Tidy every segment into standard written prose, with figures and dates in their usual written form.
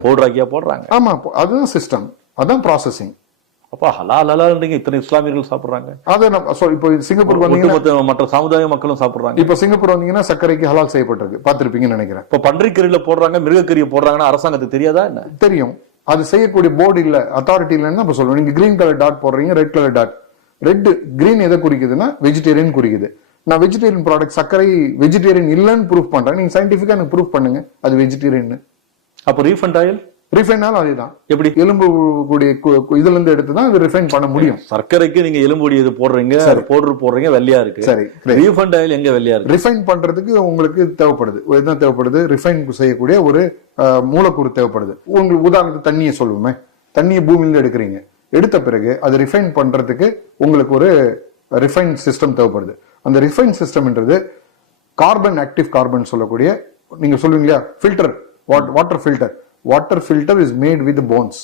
பவுடராக்கியா போடுறாங்க. ஆமா, அதுதான் சிஸ்டம், அதான் ப்ராசஸிங். அப்ப ஹலால் ஹலால்ன்றீங்க, இத்தனை இஸ்லாமியர்கள் சாப்பிடுறாங்க. அதை இப்போ சிங்கப்பூர் வந்தீங்கன்னா மற்ற சமுதாய மக்களும் சாப்பிடுறாங்க. இப்ப சிங்கப்பூர் வந்தீங்கன்னா சர்க்கரைக்கு ஹலால் செய்யப்பட்டிருக்கு, பார்த்திருப்பீங்கன்னு நினைக்கிறேன். இப்ப பன்றிக்கறியில போடுறாங்க, மிருகக்கறியை போடுறாங்கன்னா அரசாங்கத்துக்கு தெரியாதா என்ன? தெரியும். அது செய்யக்கூடிய போர்டு இல்ல, அத்தாரிட்டி இல்லைன்னு இப்ப சொல்லுவோம். நீங்க கிரீன் கலர் டாட் போடுறீங்க, red colour dot. Red green எதை குறிக்குதுன்னா வெஜிடேரியன் குறிக்குது. நான் வெஜிடேரியன் ப்ராடக்ட் சர்க்கரை வெஜிடேரியன் இல்லைன்னு ப்ரூஃப் பண்றேன். நீங்க சயின்டிபிக்கா எனக்கு ப்ரூஃப் பண்ணுங்க அது வெஜிடேரியன். அப்ப ரீஃபண்ட் ஆயில் ரிஃபைனாலும் அதேதான். எப்படி? எலும்பு கூடிய இதுல இருந்து எடுத்துதான் அது ரிஃபைன் பண்ண முடியும். சர்க்கரைக்கு நீங்க எலும்பு இது போடுறீங்க, பவுடர் போடுறீங்க, வெள்ளையா இருக்கு. சரி, ரீஃபண்ட் ஆயில் எங்க வெள்ளையா இருக்கு? ரிஃபைன் பண்றதுக்கு உங்களுக்கு தேவைப்படுது, என்ன தேவைப்படுது? ரிஃபைன் செய்யக்கூடிய ஒரு மூலக்கூறு தேவைப்படுது. உங்களுக்கு உதாரணத்துக்கு தண்ணியை சொல்லுவோமே, தண்ணியை பூமியிலிருந்து எடுக்கிறீங்க, எடுத்த பிறகு அது ரிஃபைன் பண்றதுக்கு உங்களுக்கு ஒரு ரிஃபைன் சிஸ்டம் தேவைப்படுது. அந்த ரிஃபைன் சிஸ்டம்ன்றது கார்பன், ஆக்டிவ் கார்பன் சொல்லக்கூடிய, நீங்க சொல்லுவீங்களா filter, water filter. Water filter is made with bones.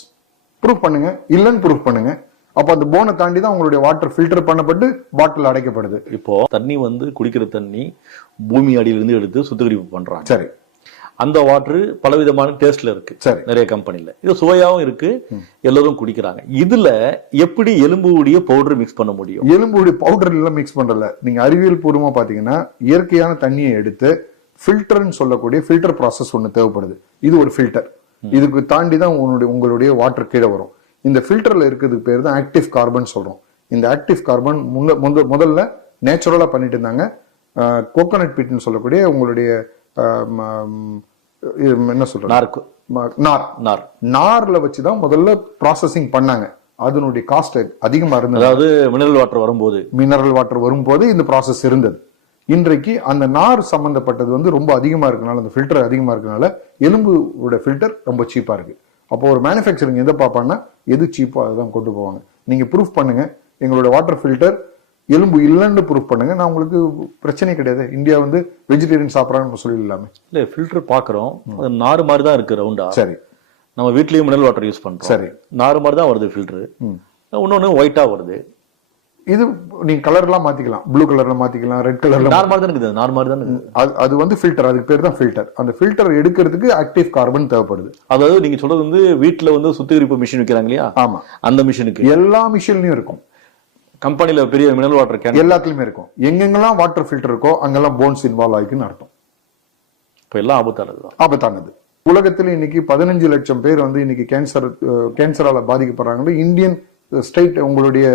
Proof பண்ணுங்க, இல்லன்னு ப்ரூஃப் பண்ணுங்க. அப்ப அந்த போனை தாண்டி தான் உங்களுடைய வாட்டர் ஃபில்டர் பண்ணப்பட்டு பாட்டில் அடைக்கப்படுது. இப்போ தண்ணி குடிக்கிற தண்ணி பூமி அடியிலிருந்து எடுத்து சுத்திகரிப்பு பண்றாங்க. சரி, அந்த வாட்டர் பலவிதமான டேஸ்ட்ல இருக்கு. சரி, நிறைய கம்பெனில இது சுவையாவும் இருக்கு, எல்லாரும் குடிக்கிறாங்க. இதுல எப்படி எலும்புடைய பவுடர் மிக்ஸ் பண்ண முடியும்? எலும்புடைய பவுடர் எல்லாம் மிக்ஸ் பண்றல. நீங்க அறிவியல் பூர்வமா பாத்தீங்கன்னா இயற்கையான தண்ணியை எடுத்து ஃபில்டர்னு சொல்லக்கூடிய ஃபில்டர் ப்ராசஸ் ஒண்ணு தேவைப்படுது. இது ஒரு ஃபில்டர். இதுக்கு தாண்டி தான் உங்களுடைய வாட்டர் கீழே வரும். இந்த ஃபில்டர்ல இருக்கிறதுக்கு பேர் தான் ஆக்டிவ் கார்பன் சொல்றோம். இந்த ஆக்டிவ் கார்பன் முதல்ல நேச்சுரலா பண்ணிட்டு இருந்தாங்க. கோகோனட் பீட்னு சொல்லக்கூடிய உங்களுடைய என்ன சொல்றாங்க, நார்ல வச்சுதான் முதல்ல ப்ராசஸிங் பண்ணாங்க. அதனுடைய காஸ்ட் அதிகமா இருந்தது. அதாவது மினரல் வாட்டர் வரும்போது இந்த ப்ராசஸ் இருந்தது. இன்றைக்கு அந்த நார் சம்பந்தப்பட்டது ரொம்ப அதிகமா இருக்கனால, அந்த ஃபில்டர் அதிகமா இருக்கனால எலும்புடைய ஃபில்டர் ரொம்ப சீப்பா இருக்கு. அப்போ ஒரு மேனுஃபேக்சரிங் எதை பார்ப்பாங்கன்னா எது சீப்போ அதுதான் கொண்டு போவாங்க. நீங்க ப்ரூஃப் பண்ணுங்க எங்களோட வாட்டர் ஃபில்டர் எலும்பு இல்லைன்னு ப்ரூஃப் பண்ணுங்க, நான் உங்களுக்கு பிரச்சனை கிடையாது. இந்தியா வெஜிடேரியன் சாப்பிடறான்னு சொல்லிடலாமே. இல்ல ஃபில்டர் பாக்குறோம், நாறு மாதிரி தான் இருக்கு ரவுண்டா. சரி, நம்ம வீட்லயும் மினரல் வாட்டர் யூஸ் பண்றோம். சரி, நாறு மாதிரி தான் வருது ஃபில்டர். இன்னொன்னு ஒயிட்டா வருது. இது நீங்க கலர் எல்லாம் மாத்திக்கலாம், ப்ளூ கலர்ல மாத்திக்கலாம், ரெட் கலர்ல. நார்மல் தான் இருக்குது, நார்மல் தான் இருக்குது. அது ஃபில்டர், அதுக்கு பேர் தான் ஃபில்டர். அந்த ஃபில்டர் எடுக்கிறதுக்கு ஆக்டிவ் கார்பன் தேவைப்படுது. அதாவது நீங்க சொல்றது வீட்டுல சுத்திகரிப்பு மிஷின் வைக்கிறாங்க இல்லையா? ஆமா, அந்த மிஷினுக்கு எல்லா மிஷின்லயும் இருக்கும். கம்பெனில பெரிய மினரல் வாட்டர் கேன் எல்லாத்துலயுமே இருக்கும். எங்கெங்கெல்லாம் வாட்டர் ஃபில்டர் இருக்கோ அங்கெல்லாம் போன்ஸ் இன்வால்வ் ஆகிக்குன்னு அர்த்தம். இப்ப எல்லாம் ஆபத்தானது. ஆபத்தானது. உலகத்துல இன்னைக்கு 15 லட்சம் பேர் இன்னைக்கு கேன்சரால பாதிக்கப்படுறாங்க. இந்தியன் ஸ்டேட் உங்களுடைய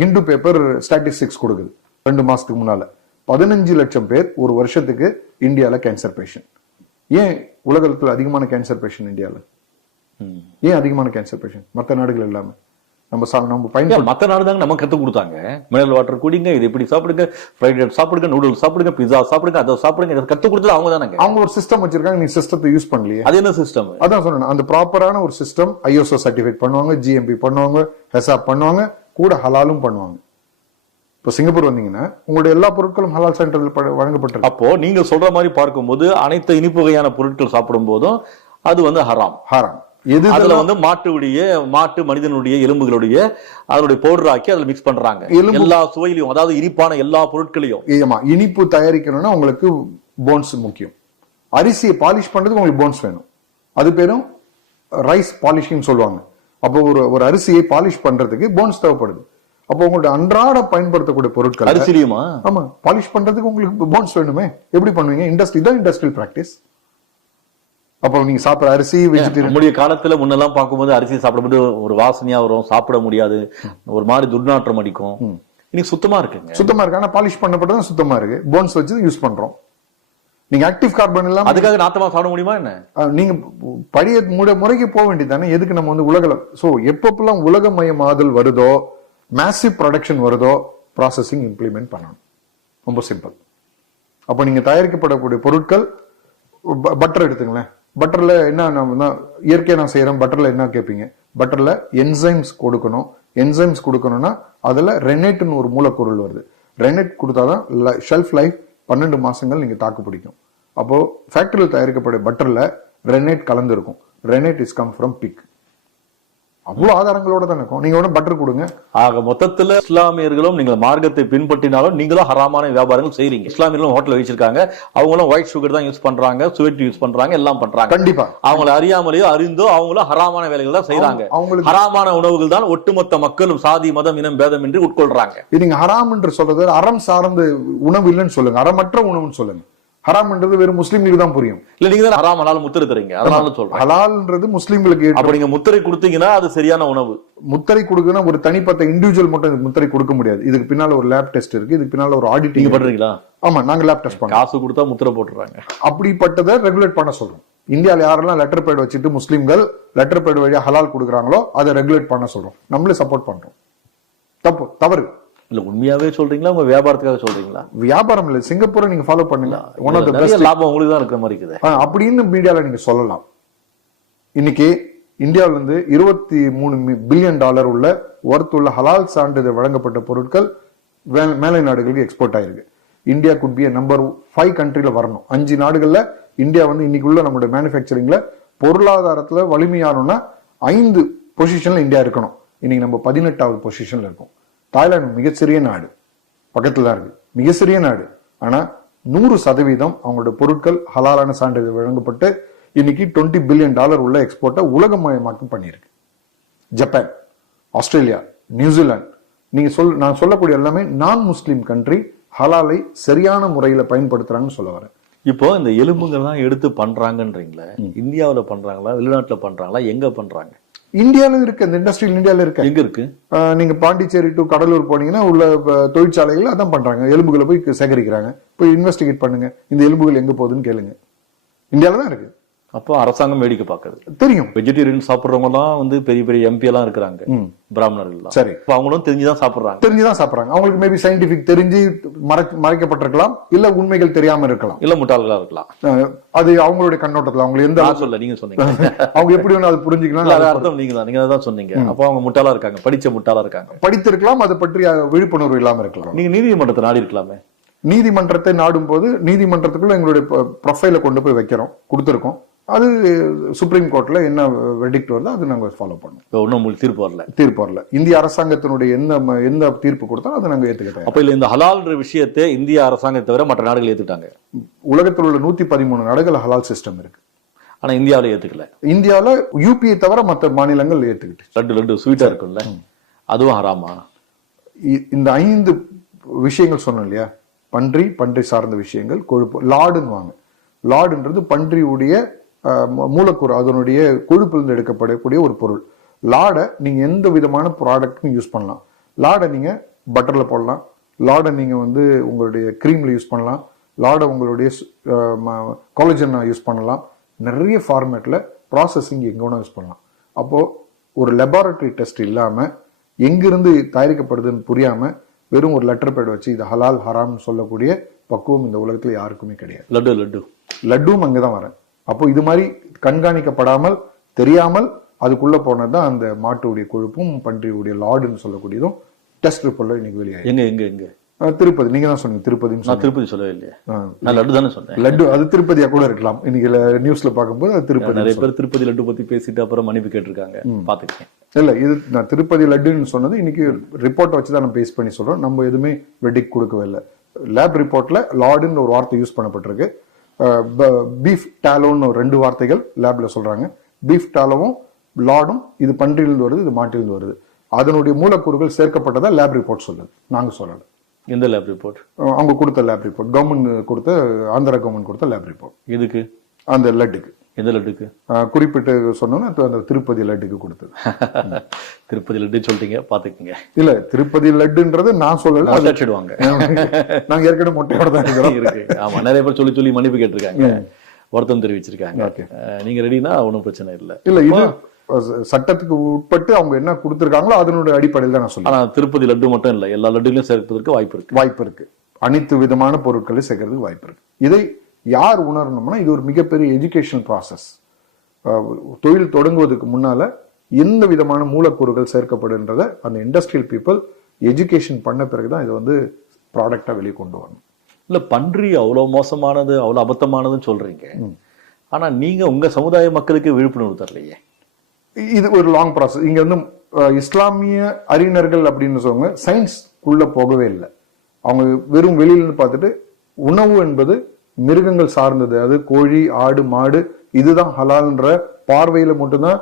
ஹிந்து பேப்பர் ஸ்டாட்டிஸ்டிக்ஸ் கொடுக்குது 2 மாசத்துக்கு முன்னால 15 லட்சம் பேர் ஒரு வருஷத்துக்கு இந்தியால கேன்சர் பேஷண்ட். ஏன் உலகத்துல அதிகமான கேன்சர் பேஷண்ட் இந்தியால? ஏன் அதிகமான கேன்சர் பேஷண்ட் மற்ற நாடுகள் எல்லாமே? நம்ம மற்ற நாடு தாங்க நம்ம கத்து கொடுத்தாங்க. மினரல் வாட்டர் குடிங்க, இது எப்படி சாப்பிடுங்க, ஃப்ரைட் ரைஸ் சாப்பிடுங்க, நூடுல்ஸ் சாப்பிடுங்க, பிஸா சாப்பிடுங்க, அதை சாப்பிடுங்க, இதை கத்து கொடுத்தது அவங்க தானே. அவங்க ஒரு சிஸ்டம் வச்சிருக்காங்க, நீ சிஸ்டத்தை யூஸ் பண்ணலையே. அது என்ன சிஸ்டம்? அதான் சொன்னேன், அந்த ப்ராப்பரான ஒரு சிஸ்டம். ISO சர்டிஃபிகேட் பண்ணுவாங்க, GMP பண்ணுவாங்க, HACCP பண்ணுவாங்க, கூட ஹலாலும் பண்ணுவாங்க. இப்போ சிங்கப்பூர் வந்தீங்கன்னா உங்களுடைய எல்லா பொருட்களும் ஹலால் சென்டரில் வழங்கப்பட்டிருக்கு. அப்போ நீங்க சொல்ற மாதிரி பார்க்கும்போது அனைத்து இனிப்பு வகையான பொருட்கள் சாப்பிடும் போதும் அது ஹராம். அதுல மாட்டு மனிதனுடைய எலும்புகளுடைய அதனுடைய பவுடர் ஆக்கி அதுல மிக்ஸ் பண்றாங்க. எல்லா சுவையிலையும், அதாவது இனிப்பான எல்லா பொருட்களையும். இனிப்பு தயாரிக்கணும்னா உங்களுக்கு போன்ஸ் முக்கியம். அரிசியை பாலிஷ் பண்றதுக்கு உங்களுக்கு போன்ஸ் வேணும். அது பேரும் ரைஸ் பாலிஷிங் சொல்லுவாங்க. அப்போ ஒரு அரிசியை பாலிஷ் பண்றதுக்கு போன்ஸ் தேவைப்படுது. அப்போ உங்களுடைய அன்றாட பயன்படுத்தக்கூடிய பொருட்கள் அரிசியுமா? ஆமா, பாலிஷ் பண்றதுக்கு உங்களுக்கு போன்ஸ் வேணுமே. எப்படி பண்ணுவீங்க? Industrial practice. அப்போ நீங்க சாப்பிட அரிசி வெஜிடேரியன். நம்முடைய காலத்துல முன்னெல்லாம் பார்க்கும்போது அரிசி சாப்பிடும்போது ஒரு வாசனையா வரும், சாப்பிட முடியாது, ஒரு மாதிரி துர்நாற்றம் அடிக்கும். இன்னைக்கு சுத்தமா இருக்குங்க. சுத்தமா இருக்கு, ஆனா பாலிஷ் பண்ணப்பட்டதான் சுத்தமா இருக்கு. போன்ஸ் வச்சு யூஸ் பண்றோம். நீங்க ஆக்டிவ் கார்பன் எல்லாம் அதுக்காக நாத்தமா சாப்பிட முடியுமா என்ன? நீங்க பழைய முறைக்கு போக வேண்டியதானே. எதுக்கு நம்ம உலக எப்பப்பெல்லாம் உலகமயமாதல் வருதோ, மேசிவ் ப்ரொடக்ஷன் வருதோ, ப்ராசஸிங் இம்ப்ளிமெண்ட் பண்ணணும். ரொம்ப சிம்பிள். அப்ப நீங்க தயாரிக்கப்படக்கூடிய பொருட்கள், பட்டர் எடுத்துங்களேன். பட்டர்ல என்ன இயற்கையா நான் செய்யறேன். பட்டர்ல என்ன கேட்பீங்க? பட்டர்ல என்சைம்ஸ் கொடுக்கணும். என்சைம்ஸ் கொடுக்கணும்னா அதுல ரெனேட்னு ஒரு மூலப்பொருள் வருது. ரெனேட் கொடுத்தாதான் ஷெல்ஃப் லைஃப் 12 மாசங்கள் நீங்க தாக்கு பிடிக்கும். அப்போ ஃபேக்டரியில் தயாரிக்கப்பட்ட பட்டர்ல ரெனேட் கலந்து இருக்கும். ரெனேட் இஸ் கம் ஃப்ரம் பிக். அவ்வளவு ஆதாரங்களோட தான் இருக்கும். நீங்க ஒண்ணு பட்டர் கொடுங்க. ஆக மொத்தத்துல இஸ்லாமியர்களும் நீங்கள் மார்க்கத்தை பின்பற்றினாலும் நீங்களும் ஹராமான வியாபாரங்கள் செய்றீங்க. இஸ்லாமியர்களும் ஹோட்டல் வச்சிருக்காங்க, அவங்களும் ஒயிட் சுகர் தான் யூஸ் பண்றாங்க, ஸ்வீட் யூஸ் பண்றாங்க, எல்லாம் பண்றாங்க. கண்டிப்பா அவங்களை அறியாமலேயோ அறிந்தோ அவங்களும் ஹராமான வேலைகள் தான் செய்யறாங்க. அவங்களுக்கு ஹராமான உணவுகள் தான் ஒட்டுமொத்த மக்களும் சாதி மதம் இனம் பேதம் என்று உட்கொள்றாங்க. நீங்க ஹராம் என்று சொல்றது அறம் சார்ந்த உணவு இல்லைன்னு சொல்லுங்க, அறமற்ற உணவுன்னு சொல்லுங்க. ஹராம்ன்றது வெறும் முஸ்லிம்களுக்கு தான் புரியும். இல்ல நீங்க தான் ஹராம் ஹலால் முத்திரை தரீங்க, அதனால சொல்றேன். ஹலால்ன்றது முஸ்லிம்களுக்கு. அப்ப நீங்க முத்திரை கொடுத்தீங்கன்னா அது சரியான உணவு. முத்திரை கொடுக்கணும்னா ஒரு தனிப்பட்ட இண்டிவிஜுவல் மட்டும் முத்திரை கொடுக்க முடியாது. இதுக்கு பின்னால ஒரு லேப் டெஸ்ட் இருக்கு, இதுக்கு பின்னால ஒரு ஆடிட். நீங்க பண்றீங்களா? ஆமா, நாங்க லேப் டெஸ்ட் பண்ணோம். காசு கொடுத்தா முத்திரை போட்டுறாங்க. அப்படிப்பட்டதை ரெகுலேட் பண்ண சொல்றோம். இந்தியாவில் யாரெல்லாம் லெட்டர் பேட் வச்சுட்டு முஸ்லிம்கள் லெட்டர் பேட் வழியா ஹலால் கொடுக்குறாங்களோ அதை ரெகுலேட் பண்ண சொல்றோம். நம்மளே சப்போர்ட் பண்றோம். தவறு இல்ல. உண்மையாவே சொல்றீங்களா, உங்க வியாபாரத்துக்காக சொல்றீங்களா? வியாபாரம் இல்ல, சிங்கப்பூரை நீங்க ஃபாலோ பண்ணுங்க. லாபம் உங்களுக்கு தான் இருக்கிற மாதிரி இருக்குது அப்படின்னு மீடியால நீங்க சொல்லலாம். இன்னைக்கு இந்தியாவில இருந்து $23 பில்லியன் உள்ள ஒர்த் உள்ள ஹலால் சான்றிதழ் வழங்கப்பட்ட பொருட்கள் மேலை நாடுகளுக்கு எக்ஸ்போர்ட் ஆயிருக்கு. இந்தியா குட் பி நம்பர் 5 கண்ட்ரில வரணும். 5 நாடுகள்ல இந்தியா வந்து இன்னைக்குள்ள நம்மளுடைய மேனுபேக்சரிங்ல பொருளாதாரத்துல வலிமையானோம்னா 5 பொசிஷன்ல இந்தியா இருக்கணும். இன்னைக்கு நம்ம 18வது பொசிஷன்ல இருக்கோம். தாய்லாந்து மிகச்சிறிய நாடு, பக்கத்துல இருக்கு, மிகச்சிறிய நாடு. ஆனா 100% அவங்களோட பொருட்கள் ஹலாலான சான்றிதழ் வழங்கப்பட்டு இன்னைக்கு $20 பில்லியன் உள்ள எக்ஸ்போர்ட்டை உலகமயமாக்கம் பண்ணியிருக்கு. ஜப்பான், ஆஸ்திரேலியா, நியூசிலாந்து, நீங்க நான் சொல்லக்கூடிய எல்லாமே நான் முஸ்லிம் கண்ட்ரி ஹலாலை சரியான முறையில பயன்படுத்துறாங்கன்னு சொல்ல வரேன். இப்போ இந்த எலும்புகள் தான் எடுத்து பண்றாங்கன்றீங்களா? இந்தியாவில பண்றாங்களா, வெளிநாட்டுல பண்றாங்களா, எங்க பண்றாங்க? இந்தியாவில இருக்கு, இந்த இண்டஸ்ட்ரியல் இந்தியாவில இருக்கு. எங்க இருக்கு? நீங்க பாண்டிச்சேரி டு கடலூர் போனீங்கன்னா உள்ள தொழிற்சாலைகள் அதான் பண்றாங்க. எலும்புகளை போய் சேகரிக்கிறாங்க. போய் இன்வெஸ்டிகேட் பண்ணுங்க, இந்த எலும்புகள் எங்க போகுதுன்னு கேளுங்க. இந்தியாவில தான் இருக்கு. அப்போ அரசாங்கம் வேடிக்கை பார்க்குது. தெரியும். வெஜிடேரியன் சாப்பிடுறவங்க தான் வந்து பெரிய பெரிய எம்பி எல்லாம் இருக்கிறாங்க, பிராமணர்கள். சரி, அவங்களும் தெரிஞ்சுதான் சாப்பிடுறாங்க. தெரிஞ்சுதான் சாப்பிடுறாங்க. அவங்களுக்கு மேபி சயின்டிபிக் தெரிஞ்சு மறைக்கப்பட்டிருக்கலாம், இல்ல உண்மைகள் தெரியாம இருக்கலாம், இல்ல முட்டாள்களா இருக்கலாம். அது அவங்களுடைய கண்ணோட்டத்துல. அவங்க எந்த சொல்ல நீங்க சொன்னீங்க அவங்க எப்படி வேணும் அது புரிஞ்சுக்கலாம். அர்த்தம் நீங்க தான் சொன்னீங்க. அப்போ அவங்க முட்டாளா இருக்காங்க, படிச்ச முட்டாளா இருக்காங்க. படித்திருக்கலாம், அதை பற்றி விழிப்புணர்வு இல்லாம இருக்கலாம். நீங்க நீதிமன்றத்தை நாடி இருக்கலாமே. நீதிமன்றத்தை நாடும் போது நீதிமன்றத்துக்குள்ள எங்களுடைய ப்ரொஃபைல கொண்டு போய் வைக்கிறோம், கொடுத்துருக்கோம். அது சுப்ரீம் கோர்ட்ல என்ன வெர்டிக்ட் வருதோ அது நாங்க ஃபாலோ பண்ணுவோம். ஒன்னும் உங்களுக்கு தீர்ப்பு வரல. இந்திய அரசாங்கத்தினுடைய எந்த தீர்ப்பு கொடுத்தாலும் அதை நாங்க ஏத்துக்கிட்டோம். அப்ப இல்ல, இந்த ஹலால்ன்ற விஷயத்தை இந்திய அரசாங்கத்தை தவிர மற்ற நாடுகள் ஏத்துட்டாங்க. உலகத்தில் உள்ள 113 நாடுகள் ஹலால் சிஸ்டம் இருக்கு. ஆனா இந்தியாவில ஏத்துக்கல. இந்தியாவில யூபியை தவிர மற்ற மாநிலங்கள் ஏத்துக்கிட்டு. லட்டு ஸ்வீட்டா இருக்கும்ல, அதுவும் ஹராமா? இந்த 5 விஷயங்கள் சொன்னோம் இல்லையா, பன்றி சார்ந்த விஷயங்கள், கொழுப்பு, லாடுன்னு. லாடுன்றது பன்றியுடைய மூலக்கூறு, அதனுடைய கொழுப்பிலிருந்து எடுக்கப்படக்கூடிய ஒரு பொருள். லாடை நீங்க எந்த விதமான ப்ராடக்ட்டும் யூஸ் பண்ணலாம். லாடை நீங்க பட்டர்ல போடலாம், லாடை நீங்க வந்து உங்களுடைய கிரீம்ல யூஸ் பண்ணலாம், லாடை உங்களுடைய கொலஜன் யூஸ் பண்ணலாம். நிறைய ஃபார்மேட்ல ப்ராசஸிங் எங்க வேணா யூஸ் பண்ணலாம். அப்போ ஒரு லெபார்டரி டெஸ்ட் இல்லாம எங்கிருந்து தயாரிக்கப்படுதுன்னு புரியாம வெறும் ஒரு லெட்டர் பேட் வச்சு இது ஹலால் ஹராம் சொல்லக்கூடிய பக்குவம் இந்த உலகத்துல யாருக்குமே கிடையாது. லட்டும் அங்கதான் வரேன். அப்போ இது மாதிரி கண்காணிக்கப்படாமல் தெரியாமல் அதுக்குள்ள போனதுதான் அந்த மாட்டுடைய கொழுப்பும் பன்றியுடைய லாடுன்னு சொல்லக்கூடியதும் டெஸ்ட் ரிப்போர்ட்ல இன்னைக்கு வெளியாகும். எங்க திருப்பதி. நீங்க தான் சொன்னீங்க திருப்பதி. திருப்பதி சொல்லவே இல்லையா? நான் லட்டு தானே சொன்னேன். லட்டு அது திருப்பதியா கூட இருக்கலாம். இன்னைக்கு நியூஸ்ல பார்க்கும்போது அது திருப்பதி. நிறைய பேர் திருப்பதி லட்டு பத்தி பேசிட்டு அப்புறம் மன்னிப்பு கேட்டிருக்காங்க, பாத்துக்கேன். இல்ல, இது நான் திருப்பதி லட்டுன்னு சொன்னது இன்னைக்கு ரிப்போர்ட்டை வச்சுதான் நம்ம பேஸ் பண்ணி சொல்றோம். நம்ம எதுவுமே வெட்டிக் கொடுக்கவே இல்லை. லேப் ரிப்போர்ட்ல லாடுன்னு ஒரு வார்த்தை யூஸ் பண்ணப்பட்டிருக்கு. பீஃப் டாலோன்னு 2 வார்த்தைகள் லேப்ல சொல்றாங்க. பீஃப் டாலோவும் லாடும் இது பன்றியிலிருந்து வருது, இது மாட்டிலிருந்து வருது. அதனுடைய மூலக்கூறுகள் சேர்க்கப்பட்டதா லேப் ரிப்போர்ட் சொல்லுது, நாங்க சொல்லல. எந்த லேப் ரிப்போர்ட்? அவங்க கொடுத்த லேப் ரிப்போர்ட், கவர்மெண்ட் கொடுத்த, ஆந்திரா கவர்மெண்ட் கொடுத்த லேப் ரிப்போர்ட். எதுக்கு? அந்த லட்டுக்கு. எந்த லட்டுக்கு குறிப்பிட்டு சொன்னோம்னா அந்த திருப்பதி லட்டுக்கு கொடுத்தது. திருப்பதி லட்டு சொல்லிட்டீங்க, பாத்துக்கீங்க. இல்ல, திருப்பதி லட்டுன்றது நான் சொல்லல, அழைச்சிடுவாங்க. நாங்க ஏற்கனவே மொட்டையோட தான் இருக்கு. ஆமா, நிறைய பேர் சொல்லி மன்னிப்பு கேட்டிருக்காங்க, வருத்தம் தெரிவிச்சிருக்காங்க. நீங்க ரெடினா ஒன்னும் பிரச்சனை இல்லை. இல்ல, இது சட்டத்துக்கு உட்பட்டு அவங்க என்ன கொடுத்திருக்காங்களோ அதனுடைய அடிப்படையில் தான் நான் சொல்றேன். ஆனா திருப்பதி லட்டு மட்டும் இல்ல, எல்லா லட்டுலையும் சேர்ப்பதற்கு வாய்ப்பு இருக்கு. அனைத்து விதமான பொருட்களை சேர்க்கறதுக்கு வாய்ப்பு இருக்கு. இதை யார் உணரணும்னா, இது ஒரு மிகப்பெரிய எஜுகேஷனல் ப்ராசஸ். தொழில் தொடங்குவதற்கு முன்னால எந்த விதமான மூலக்கூறுகள் சேர்க்கப்படுன்றத அந்த இண்டஸ்ட்ரியல் பீப்புள் எஜுகேஷன் பண்ண பிறகுதான் இது வந்து ப்ராடக்டா வெளியே கொண்டு வரணும். இல்ல, பன்றி அவ்வளவு மோசமானது, அவ்வளவு அபத்தமானதுன்னு சொல்றீங்க. ஆனா நீங்க உங்க சமுதாய மக்களுக்கு விழிப்புணர்வு தரலையே. இது ஒரு லாங் ப்ராசஸ். இங்க வந்து இஸ்லாமிய அறிஞர்கள் அப்படின்னு சொல்லுவாங்க சயின்ஸ் உள்ள போகவே இல்லை. அவங்க வெறும் வெளியில இருந்து பார்த்துட்டு உணவு என்பது மிருகங்கள் சார்ந்தது, அது கோழி ஆடு மாடு இதுதான் ஹலால்ன்ற பார்வையில மட்டும்தான்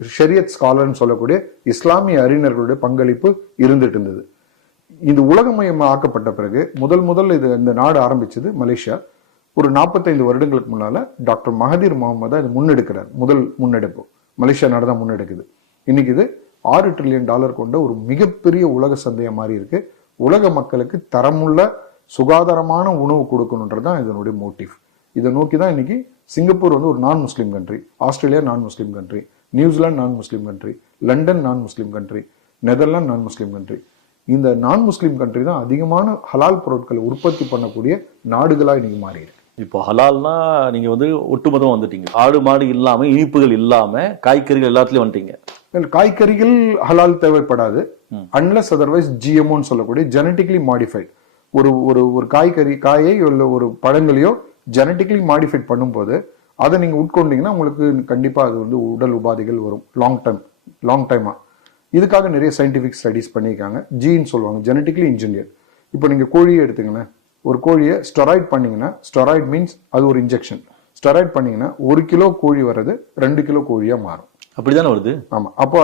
ஷரியத் ஸ்காலர்னு சொல்லக்கூடிய இஸ்லாமிய அறிஞர்களுடைய பங்களிப்பு இருந்துட்டு இருந்தது. இது உலகமயம் ஆக்கப்பட்ட பிறகு முதல் இது இந்த நாடு ஆரம்பிச்சது மலேசியா. ஒரு 45 வருடங்களுக்கு முன்னால டாக்டர் மஹதீர் முகமது இது முன்னெடுக்கிறார். முதல் முன்னெடுப்பு மலேசியா நாடு தான் முன்னெடுக்குது. இன்னைக்கு இது $6 ட்ரில்லியன் கொண்ட ஒரு மிகப்பெரிய உலக சந்தையா மாறி இருக்கு. உலக மக்களுக்கு தரமுள்ள சுகாதாரமான உணவு கொடுக்கணுன்றதுதான் இதனுடைய மோட்டிவ். இதை நோக்கி தான் இன்னைக்கு சிங்கப்பூர் வந்து ஒரு நான் முஸ்லீம் கண்ட்ரி, ஆஸ்திரேலியா நான் முஸ்லீம் கண்ட்ரி, நியூசிலாந்து நான் முஸ்லீம் கண்ட்ரி, லண்டன் நான் முஸ்லீம் கண்ட்ரி, நெதர்லாந்து நான் முஸ்லீம் கண்ட்ரி. இந்த நான் முஸ்லீம் கண்ட்ரி தான் அதிகமான ஹலால் பொருட்களை உற்பத்தி பண்ணக்கூடிய நாடுகளா இன்னைக்கு மாறி இருக்கு. இப்போ ஹலால்னா நீங்க வந்து ஒட்டுமொத்தம் வந்துட்டீங்க. ஆடு மாடு இல்லாம, இனிப்புகள் இல்லாம, காய்கறிகள் எல்லாத்துலயும் வந்துட்டீங்க. காய்கறிகள் ஹலால் தேவைப்படாது அன்லஸ் அதர்வைஸ் ஜிஎம்ஓன்னு சொல்லக்கூடிய ஜெனட்டிக்கலி மாடிஃபைட் ஒரு காயை இல்ல ஒரு பழங்களையோ ஜெனட்டிக்கலி மாடிஃபைட் பண்ணும்போது அதை நீங்க உட்கொண்டீங்கன்னா உங்களுக்கு கண்டிப்பா அது வந்து உடல் உபாதைகள் வரும் லாங் டைமா. இதுக்காக நிறைய சயின்டிபிக் ஸ்டடிஸ் பண்ணியிருக்காங்க. ஜீன் சொல்லுவாங்க, ஜெனட்டிக்கலி இன்ஜினியர். இப்போ நீங்க கோழியை எடுத்தீங்கன்னா, ஒரு கோழியை ஸ்டெராய்ட் பண்ணீங்கன்னா, ஸ்டெராய்ட் மீன்ஸ் அது ஒரு இன்ஜெக்ஷன். ஸ்டெராய்ட் பண்ணீங்கன்னா 1 கிலோ கோழி வர்றது 2 கிலோ கோழியா மாறும். அப்படிதானே வருது? ஆமா. அப்போ